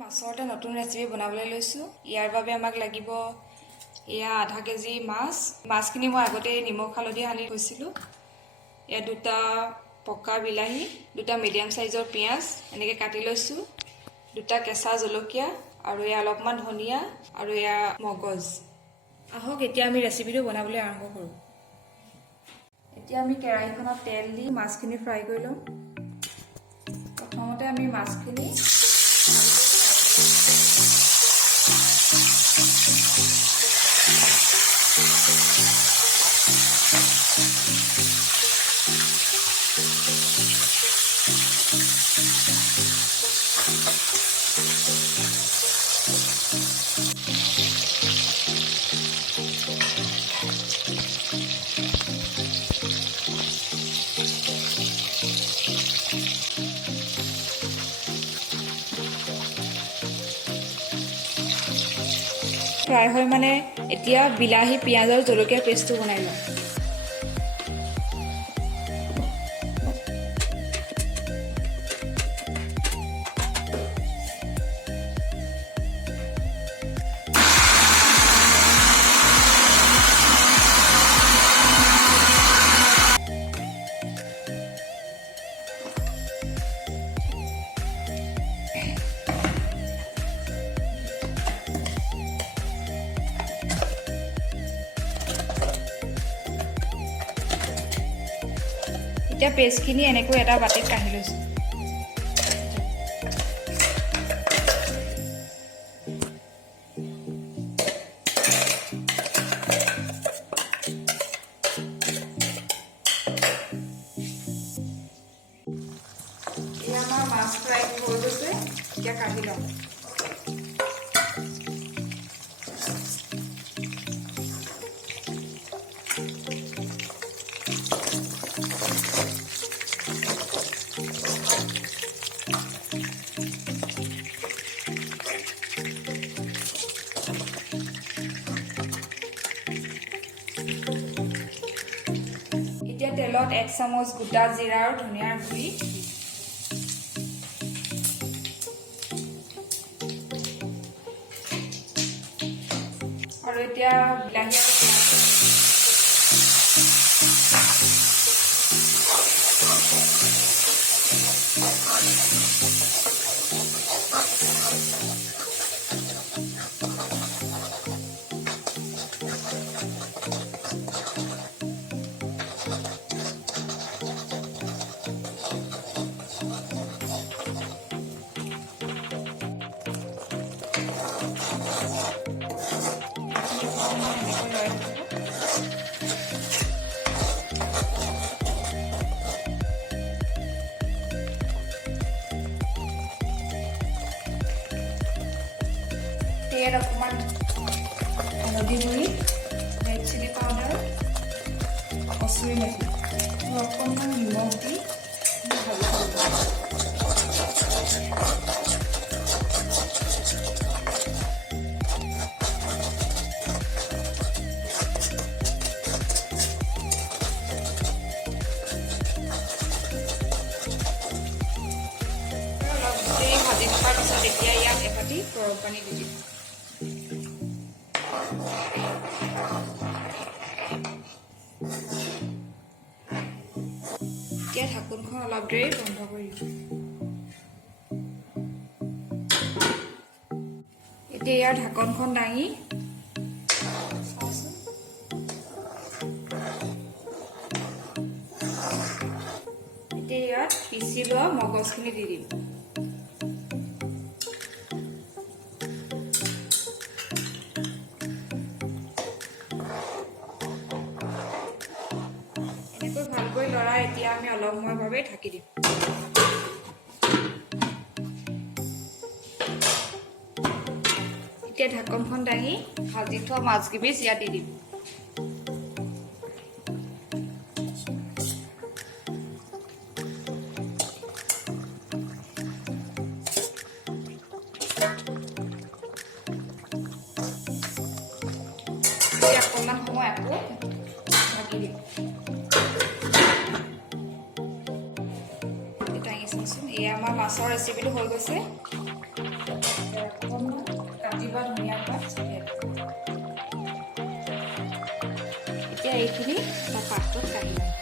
মাছৰ এটা নতুন ৰেচিপি বনাবলৈ লৈছোঁ। ইয়াৰ বাবে আমাক লাগিব এয়া আধা কেজি মাছ। মাছখিনি মই আগতে নিমখ হালধি সানি থৈছিলোঁ। এয়া দুটা পকা বিলাহী, দুটা মিডিয়াম সাইজৰ পিঁয়াজ এনেকৈ কাটি লৈছোঁ, দুটা কেঁচা জলকীয়া আৰু এয়া অলপমান ধনিয়া আৰু এয়া মগজ। আহক এতিয়া আমি ৰেচিপিটো বনাবলৈ আৰম্ভ কৰোঁ। এতিয়া আমি কেৰাহীখনত তেল দি মাছখিনি ফ্ৰাই কৰি ল'ম। প্ৰথমতে আমি মাছখিনি ফ্ৰাই হয় মানে এতিয়া বিলাহী, পিঁয়াজ আৰু জলকীয়া পেষ্টটো বনাই লওঁ। এতিয়া পেষ্টখিনি এনেকৈ এটা বাটিত কাঢ়ি লৈছোঁ। এতিয়া আমাৰ মাছ ফ্ৰাই হৈ গৈছে, এতিয়া কাঢ়ি লওঁ। এতিয়া তেলত 1 চামুচ গোটা জিৰা আৰু ধনিয়াৰ গুড়ি, আৰু এতিয়া বিলাহী আৰু তেল অকণমান হালধি গুড়ি, ৰেড চিলি পাউডাৰ, কচুৰি মেথি আৰু অকণমান নিমখ দি ভাজি থকাৰ পিছত এতিয়া ইয়াত এবাটি গৰম পানী দি দিম। এতিয়া ঢাকোনখন অলপ দেৰি বন্ধ কৰি দিম। এতিয়া ইয়াৰ ঢাকনখন দাঙি এতিয়া ইয়াত পিচি লোৱা মগজখিনি দি দিম। এনেকৈ ভালকৈ লৰাই এতিয়া আমি অলপ সময়ৰ বাবে ঢাকি দিম। এতিয়া ঢাকনখন দাঙি ভাজি থোৱা মাছকেইপিচ ইয়াত দি দিম। অকণমান সময় আকৌ ঢাকি দিম। দাঙি চাওঁচোন, এয়া আমাৰ মাছৰ ৰেচিপিটো হৈ গৈছে। এতিয়া এইখিনি এটা পাত্ৰত কাঢ়ি ল'ম।